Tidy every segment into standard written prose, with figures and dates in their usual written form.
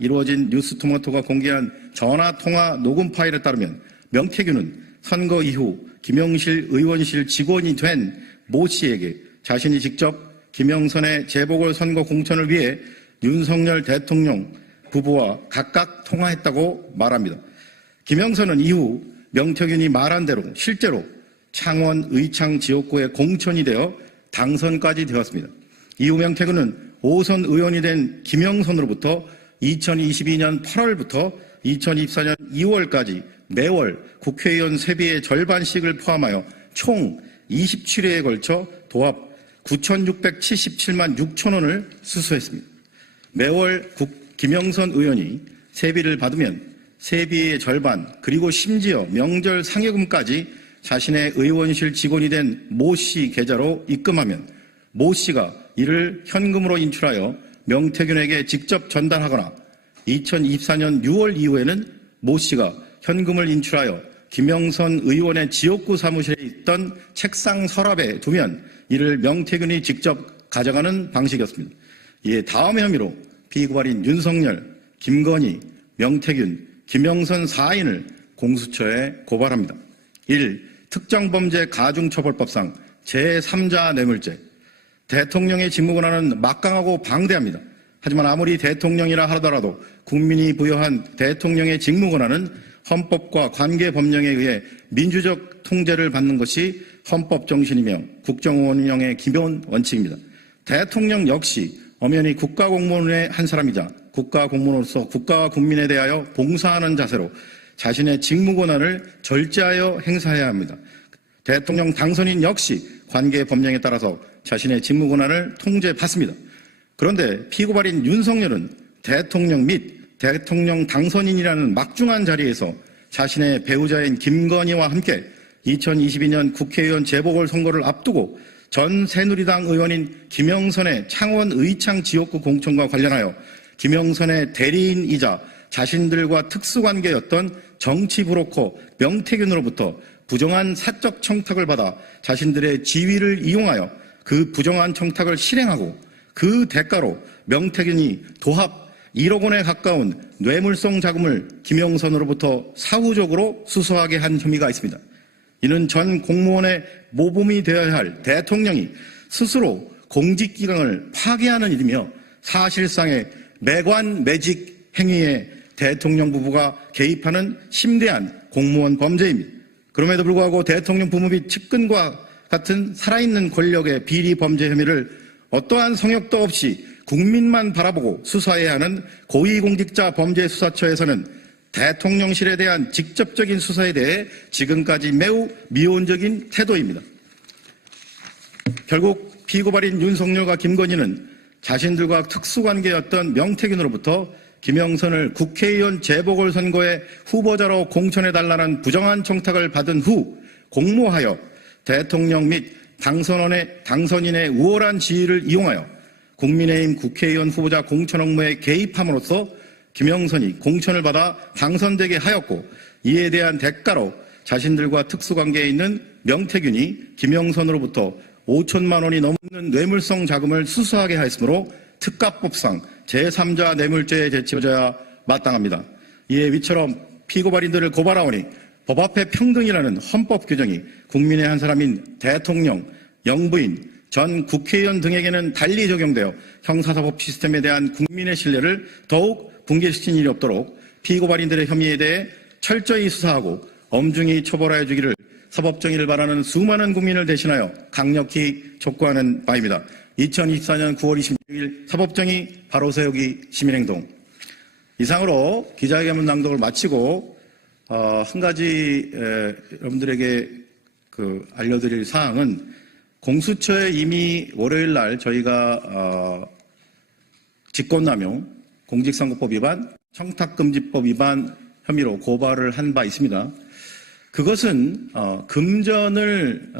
이루어진 뉴스토마토가 공개한 전화통화 녹음 파일에 따르면 명태균은 선거 이후 김영실 의원실 직원이 된 모 씨에게 자신이 직접 김영선의 재보궐선거 공천을 위해 윤석열 대통령 부부와 각각 통화했다고 말합니다. 김영선은 이후 명태균이 말한 대로 실제로 창원 의창 지역구에 공천이 되어 당선까지 되었습니다. 이후 명태균은 5선 의원이 된 김영선으로부터 2022년 8월부터 2024년 2월까지 매월 국회의원 세비의 절반씩을 포함하여 총 27회에 걸쳐 도합 9,677만 6천 원을 수수했습니다. 매월 김영선 의원이 세비를 받으면 세비의 절반 그리고 심지어 명절 상여금까지 자신의 의원실 직원이 된 모 씨 계좌로 입금하면 모 씨가 이를 현금으로 인출하여 명태균에게 직접 전달하거나 2024년 6월 이후에는 모 씨가 현금을 인출하여 김영선 의원의 지역구 사무실에 있던 책상 서랍에 두면 이를 명태균이 직접 가져가는 방식이었습니다. 이에 다음의 혐의로 피고발인 윤석열, 김건희, 명태균, 김영선 4인을 공수처에 고발합니다. 1. 특정범죄 가중처벌법상 제3자 뇌물죄. 대통령의 직무권한은 막강하고 방대합니다. 하지만 아무리 대통령이라 하더라도 국민이 부여한 대통령의 직무권한은 헌법과 관계법령에 의해 민주적 통제를 받는 것이 헌법 정신이며 국정운영의 기본 원칙입니다. 대통령 역시 엄연히 국가공무원의 한 사람이자 국가공무원으로서 국가와 국민에 대하여 봉사하는 자세로 자신의 직무권한을 절제하여 행사해야 합니다. 대통령 당선인 역시 관계법령에 따라서 자신의 직무권한을 통제받습니다. 그런데 피고발인 윤석열은 대통령 및 대통령 당선인이라는 막중한 자리에서 자신의 배우자인 김건희와 함께 2022년 국회의원 재보궐선거를 앞두고 전 새누리당 의원인 김영선의 창원 의창 지역구 공천과 관련하여 김영선의 대리인이자 자신들과 특수관계였던 정치브로커 명태균으로부터 부정한 사적 청탁을 받아 자신들의 지위를 이용하여 그 부정한 청탁을 실행하고 그 대가로 명태균이 도합 1억 원에 가까운 뇌물성 자금을 김영선으로부터 사후적으로 수수하게 한 혐의가 있습니다. 이는 전 공무원의 모범이 되어야 할 대통령이 스스로 공직기강을 파괴하는 일이며 사실상의 매관매직 행위에 대통령 부부가 개입하는 심대한 공무원 범죄입니다. 그럼에도 불구하고 대통령 부부 및 측근과 같은 살아있는 권력의 비리 범죄 혐의를 어떠한 성역도 없이 국민만 바라보고 수사해야 하는 고위공직자 범죄수사처에서는 대통령실에 대한 직접적인 수사에 대해 지금까지 매우 미온적인 태도입니다. 결국 피고발인 윤석열과 김건희는 자신들과 특수관계였던 명태균으로부터 김영선을 국회의원 재보궐선거의 후보자로 공천해달라는 부정한 청탁을 받은 후 공모하여 대통령 및 당선인의 우월한 지위를 이용하여 국민의힘 국회의원 후보자 공천 업무에 개입함으로써 김영선이 공천을 받아 당선되게 하였고 이에 대한 대가로 자신들과 특수관계에 있는 명태균이 김영선으로부터 5천만 원이 넘는 뇌물성 자금을 수수하게 하였으므로 특가법상 제3자 뇌물죄에 제치어져야 마땅합니다. 이에 위처럼 피고발인들을 고발하오니 법 앞에 평등이라는 헌법 규정이 국민의 한 사람인 대통령, 영부인, 전 국회의원 등에게는 달리 적용되어 형사사법 시스템에 대한 국민의 신뢰를 더욱 붕괴시킨 일이 없도록 피고발인들의 혐의에 대해 철저히 수사하고 엄중히 처벌하여 주기를 사법정의를 바라는 수많은 국민을 대신하여 강력히 촉구하는 바입니다. 2024년 9월 26일 사법정의 바로세우기 시민행동. 이상으로 기자회견 낭독을 마치고 한 가지 여러분들에게 알려드릴 사항은 공수처에 이미 월요일 날 저희가 직권남용, 공직선거법 위반, 청탁금지법 위반 혐의로 고발을 한 바 있습니다. 그것은 금전을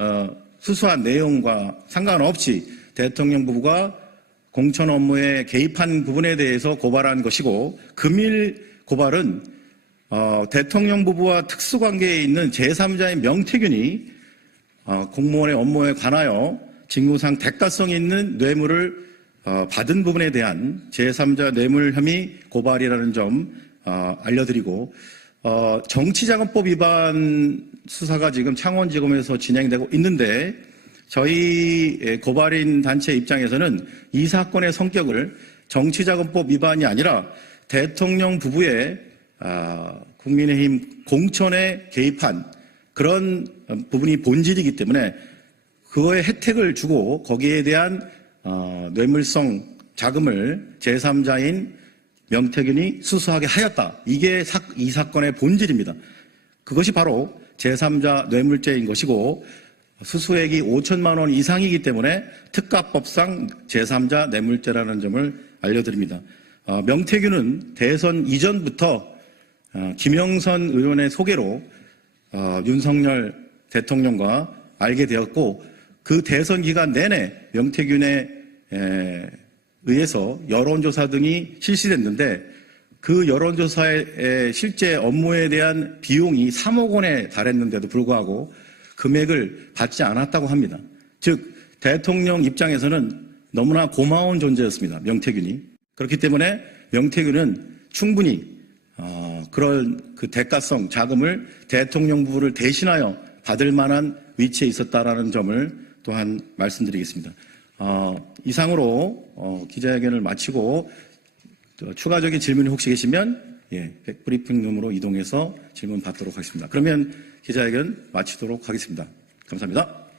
수수한 내용과 상관없이 대통령 부부가 공천 업무에 개입한 부분에 대해서 고발한 것이고, 금일 고발은 대통령 부부와 특수관계에 있는 제3자인 명태균이 공무원의 업무에 관하여 직무상 대가성이 있는 뇌물을 받은 부분에 대한 제3자 뇌물 혐의 고발이라는 점 알려드리고 정치자금법 위반 수사가 지금 창원지검에서 진행되고 있는데 저희 고발인 단체 입장에서는 이 사건의 성격을 정치자금법 위반이 아니라 대통령 부부의 국민의힘 공천에 개입한 그런 부분이 본질이기 때문에 그거에 혜택을 주고 거기에 대한 뇌물성 자금을 제3자인 명태균이 수수하게 하였다. 이게 이 사건의 본질입니다. 그것이 바로 제3자 뇌물죄인 것이고 수수액이 5천만 원 이상이기 때문에 특가법상 제3자 뇌물죄라는 점을 알려드립니다. 명태균은 대선 이전부터 김영선 의원의 소개로 윤석열 대통령과 알게 되었고 그 대선 기간 내내 명태균에 의해서 여론조사 등이 실시됐는데 그 여론조사의 실제 업무에 대한 비용이 3억 원에 달했는데도 불구하고 금액을 받지 않았다고 합니다. 즉 대통령 입장에서는 너무나 고마운 존재였습니다. 명태균이. 그렇기 때문에 명태균은 충분히 그런 그 대가성 자금을 대통령 부부를 대신하여 받을 만한 위치에 있었다라는 점을 또한 말씀드리겠습니다. 이상으로 기자회견을 마치고 추가적인 질문이 혹시 계시면 백브리핑룸으로 이동해서 질문 받도록 하겠습니다. 그러면 기자회견 마치도록 하겠습니다. 감사합니다.